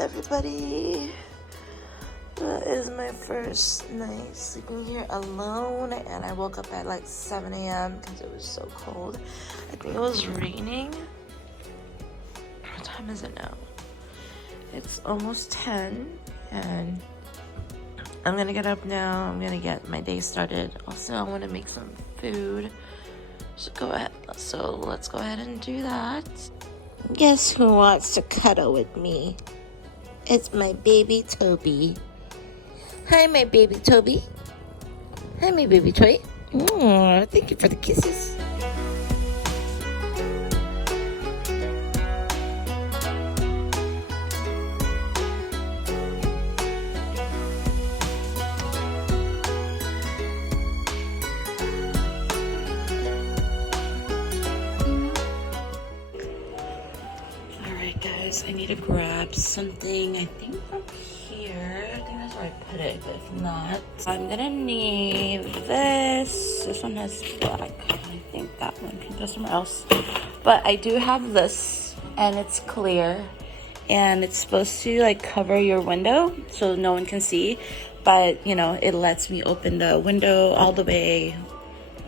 everybody. That is my first night sleeping here alone, and I woke up at like 7 a.m. because it was so cold. I think it was raining. What time is it now? It's almost 10, and I'm gonna get up now. I'm gonna get my day started. Also, I want to make some food. So let's go ahead and do that. Guess who wants to cuddle with me? It's my baby Toby. Hi, my baby Toby. Hi, my baby toy. Oh, thank you for the kisses. Guys, I need to grab something, I think from here. I think that's where I put it, but if not, I'm gonna need this. This one has black. I think that one can go somewhere else. But I do have this, and it's clear, and it's supposed to like cover your window so no one can see, but you know, it lets me open the window all the way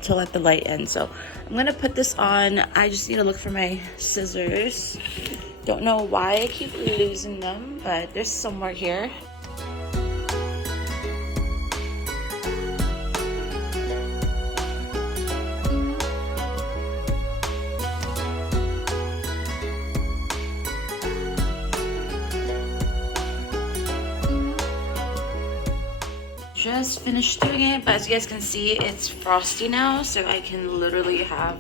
to let the light in. So I'm gonna put this on. I just need to look for my scissors. Don't know why I keep losing them, but there's somewhere here. Just finished doing it, but as you guys can see, it's frosty now, so I can literally have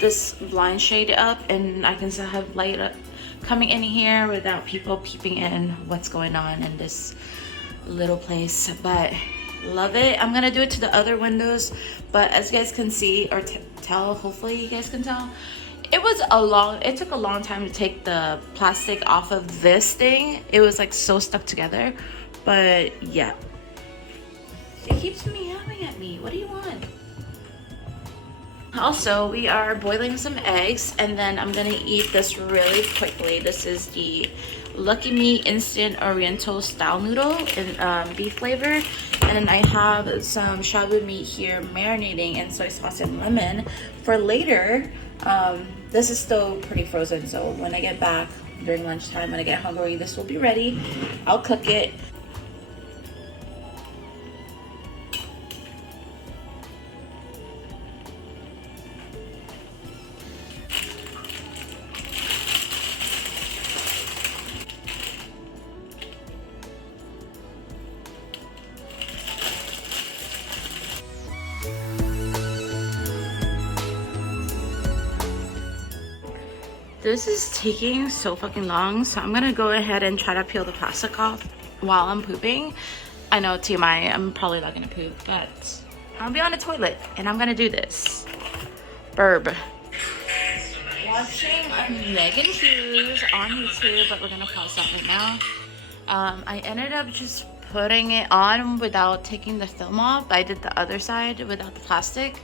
this blind shade up, and I can still have light up coming in here without people peeping in what's going on in this little place. But love it. I'm gonna do it to the other windows, but as you guys can see or tell, hopefully you guys can tell, it took a long time to take the plastic off of this thing. It was like so stuck together, but yeah, it keeps meowing at me. What do you want? Also, we are boiling some eggs, and then I'm gonna eat this really quickly. This is the Lucky Me instant oriental style noodle in beef flavor, and then I have some shabu meat here marinating in soy sauce and lemon for later. This is still pretty frozen, so when I get back during lunchtime, when I get hungry, this will be ready. I'll cook it. This is taking so fucking long, so I'm gonna go ahead and try to peel the plastic off while I'm pooping. I know, TMI, I'm probably not gonna poop, but I'll be on the toilet and I'm gonna do this. Burb. Watching Megan Hughes on YouTube, but we're gonna pause that right now. I ended up just putting it on without taking the film off. I did the other side without the plastic.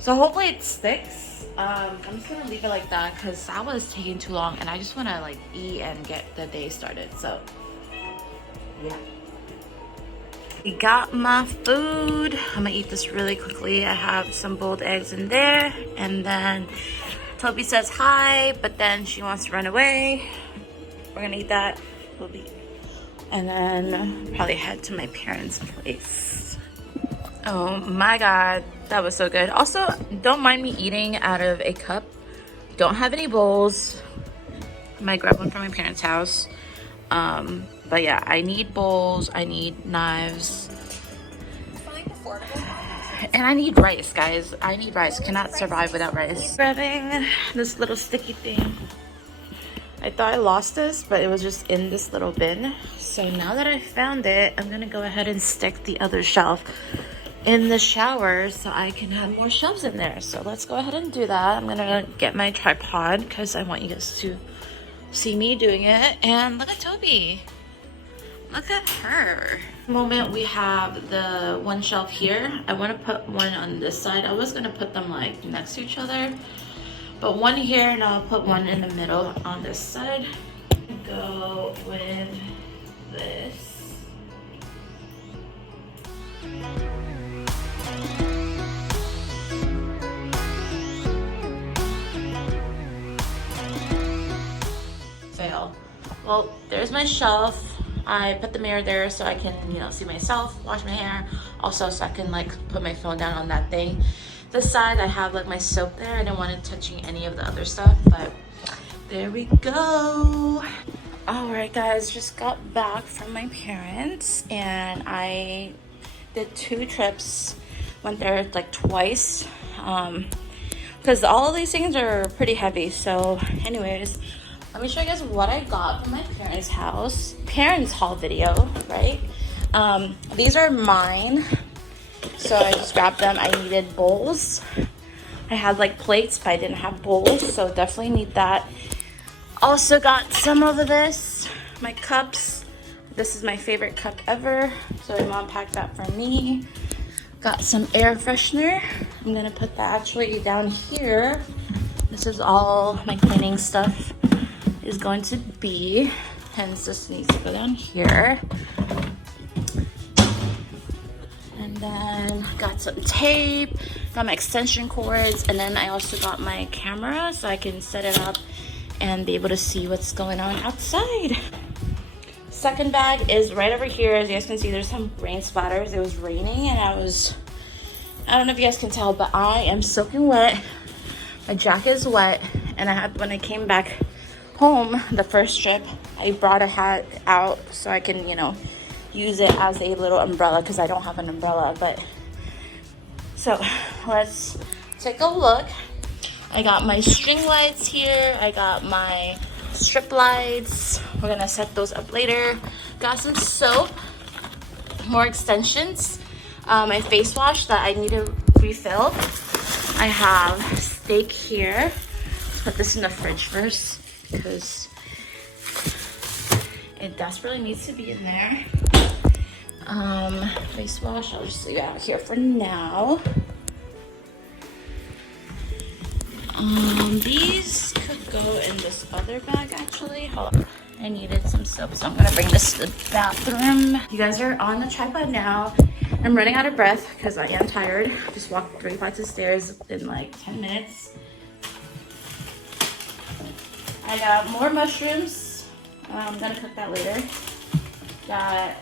So hopefully it sticks. I'm just gonna leave it like that because that was taking too long, and I just want to like eat and get the day started. So yeah, we got my food. I'm gonna eat this really quickly. I have some boiled eggs in there, and then Toby says hi, but then she wants to run away. We're gonna eat that. And then probably head to my parents' place. Oh my god, that was so good. Also, don't mind me eating out of a cup. Don't have any bowls. I might grab one from my parents' house. But yeah, I need bowls, I need knives. And I need rice, guys. I need rice. Cannot survive without rice. Grabbing this little sticky thing. I thought I lost this, but it was just in this little bin. So now that I found it, I'm gonna go ahead and stick the other shelf in the shower so I can have more shelves in there. So let's go ahead and do that. I'm gonna get my tripod because I want you guys to see me doing it. And look at Toby. Look at her. Moment we have the one shelf here. I want to put one on this side. I was gonna put them like next to each other, but one here, and I'll put one in the middle on this side. go with this. Fail. Well, there's my shelf. I put the mirror there so I can, you know, see myself, wash my hair. Also, so I can like put my phone down on that thing. This side, I have like my soap there. I don't want it touching any of the other stuff, but there we go. All right, guys, just got back from my parents and I did 2 trips. Went there like twice because all of these things are pretty heavy. So anyways, let me show you guys what I got from my parents' house. Parents haul video, right? These are mine. So I just grabbed them. I needed bowls. I had like plates, but I didn't have bowls. So definitely need that. Also got some of this. My cups. This is my favorite cup ever. So my mom packed that for me. Got some air freshener. I'm gonna put that actually down here. This is all my cleaning stuff is going to be, hence this needs to go down here. And then got some tape, got my extension cords, and then I also got my camera so I can set it up and be able to see what's going on outside. Second bag is right over here. As you guys can see, there's some rain splatters. It was raining and I don't know if you guys can tell, but I am soaking wet. My jacket is wet, and when I came back home the first trip, I brought a hat out so I can, you know, use it as a little umbrella because I don't have an umbrella. But so let's take a look. I got my string lights here. I got my strip lights. We're gonna set those up later. Got some soap, more extensions, my face wash that I need to refill. I have steak here. Let's put this in the fridge first because it desperately needs to be in there. Face wash, I'll just leave it out here for now. These could go in this other bag actually. Hold on. I needed some soap, so I'm gonna bring this to the bathroom. You guys are on the tripod now. I'm running out of breath because I am tired. Just walked 3 flights of stairs in like 10 minutes. I got more mushrooms. I'm gonna cook that later. Got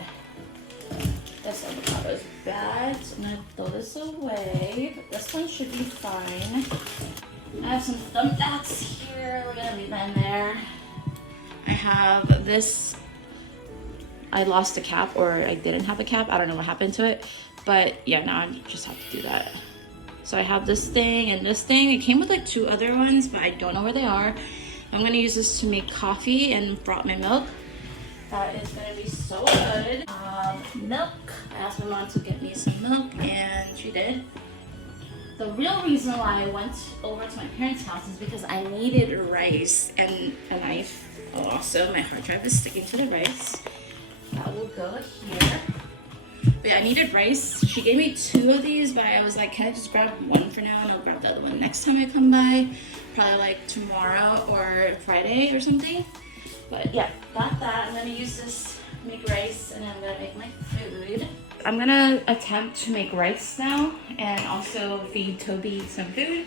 this avocado is bad, so I'm gonna throw this away. But this one should be fine. I have some thumbtacks here. We're gonna leave that in there. I have this. I lost a cap, or I didn't have a cap. I don't know what happened to it, but yeah, now I just have to do that. So I have this thing and this thing. It came with like 2 other ones, but I don't know where they are. I'm gonna use this to make coffee and brought my milk. That is gonna be so good. Milk. I asked my mom to get me some milk, and she did. The real reason why I went over to my parents' house is because I needed rice and a knife. Oh, also, my hard drive is sticking to the rice. That will go here. But yeah, I needed rice. She gave me 2 of these, but I was like, can I just grab one for now and I'll grab the other one next time I come by? Probably like tomorrow or Friday or something. But yeah, got that. I'm gonna use this to make rice, and I'm gonna make my food. I'm gonna attempt to make rice now and also feed Toby some food.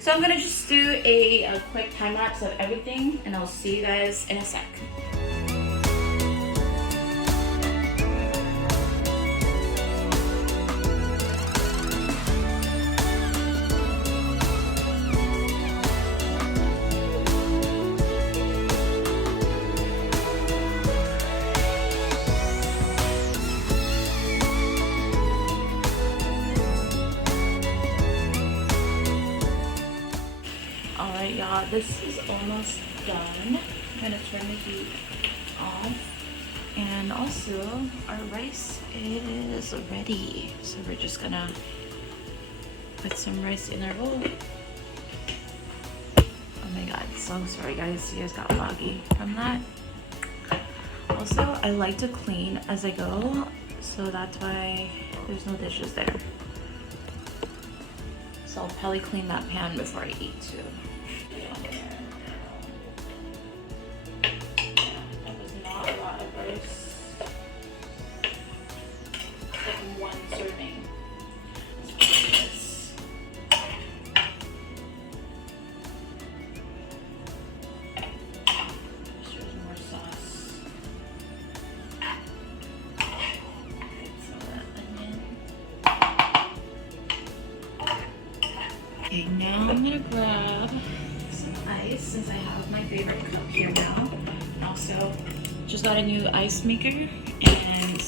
So I'm gonna just do a quick time lapse of everything, and I'll see you guys in a sec. Alright, y'all, this is almost done. I'm gonna turn the heat off. And also, our rice is ready. So we're just gonna put some rice in our bowl. Oh my god, so sorry guys. You guys got foggy from that. Also, I like to clean as I go, so that's why there's no dishes there. So I'll probably clean that pan before I eat too. I'm gonna grab some ice since I have my favorite cup here now. And also, just got a new ice maker, and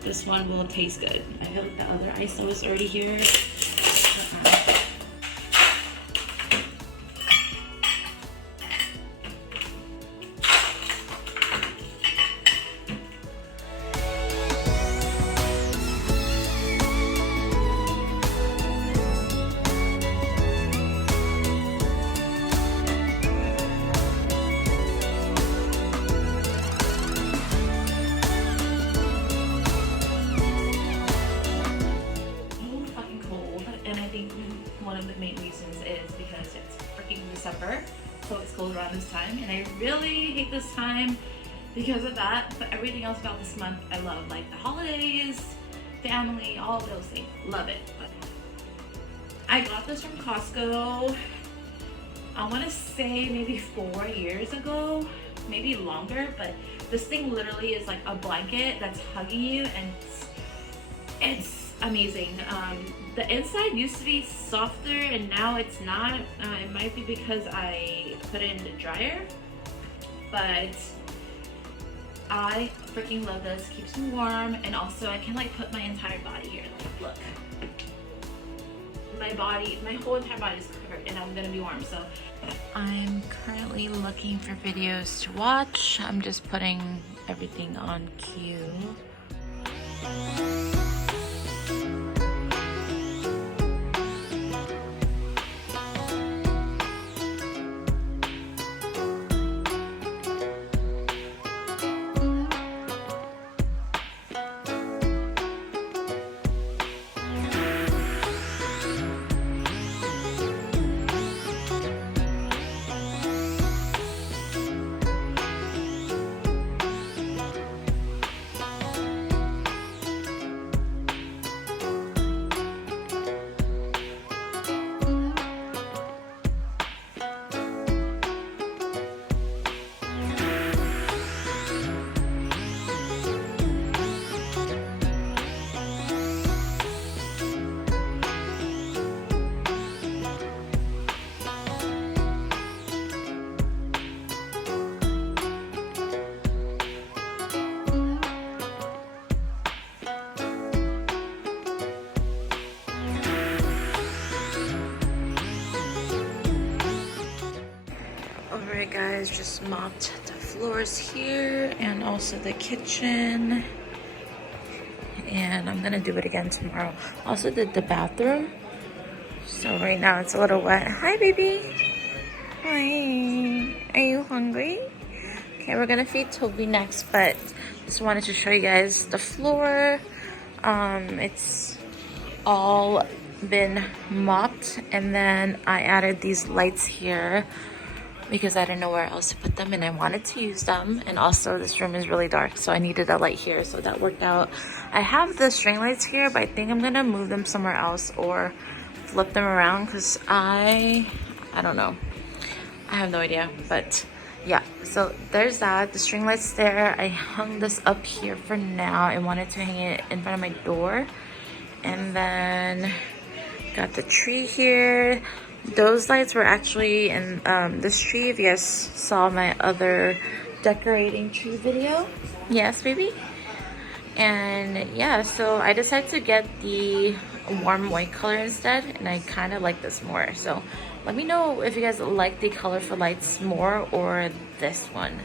this one will taste good. I hope the other ice that was already here. One of the main reasons is because it's freaking December, so it's cold around this time, and I really hate this time because of that. But everything else about this month I love, like the holidays, family, all of those things. Love it. But I got this from Costco, I want to say maybe 4 years ago, maybe longer, but this thing literally is like a blanket that's hugging you, and it's amazing. The inside used to be softer and now it's not. It might be because I put it in the dryer, but I freaking love this. Keeps me warm, and also I can like put my entire body here. Like, look, my body, my whole entire body is covered, and I'm gonna be warm. So I'm currently looking for videos to watch. I'm just putting everything on cue. Alright guys, just mopped the floors here and also the kitchen, and I'm gonna do it again tomorrow. Also did the bathroom, so right now it's a little wet. Hi baby. Hi, are you hungry? Okay, we're gonna feed Toby next, but just wanted to show you guys the floor. It's all been mopped, and then I added these lights here because I didn't know where else to put them, and I wanted to use them. And also this room is really dark, so I needed a light here, so that worked out. I have the string lights here, but I think I'm gonna move them somewhere else or flip them around, because I don't know, I have no idea. But yeah, so there's that. The string lights there. I hung this up here for now. I wanted to hang it in front of my door, and then got the tree here. Those lights were actually in this tree. If you guys saw my other decorating tree video. Yes, baby. And yeah, so I decided to get the warm white color instead, and I kind of like this more. So let me know if you guys like the colorful lights more or this one.